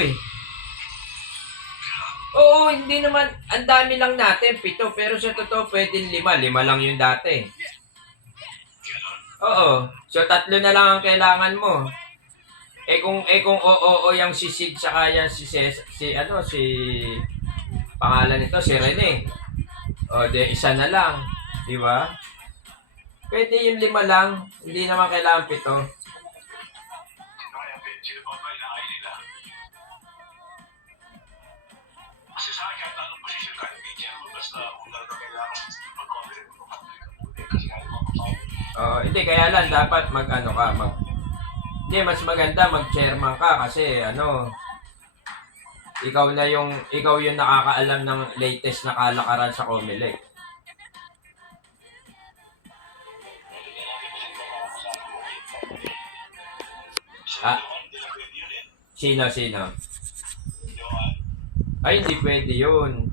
eh. Oo, hindi naman, ang dami lang natin, 7, pero sa totoo pwedeng 5, 5 lang yung dati. Oo, so 3 na lang ang kailangan mo. Eh kung oo yang si Sid saka yan si pangalan nito si Rene. O de isa na lang, di ba? Pwede yung 5 lang, hindi naman kailangan 7. Kasi sa akin, kahit anong posisyon, kahit BGM, basta kung talaga kailangan mag-confident mo, kasi kahit mga kapatid. Hindi kaya lang dapat mag-ano ka, hindi mas maganda mag-chairman ka kasi ikaw yung nakakaalam ng latest na kalakaran sa Comelec. Ah, sino? Ay, hindi pwede yun.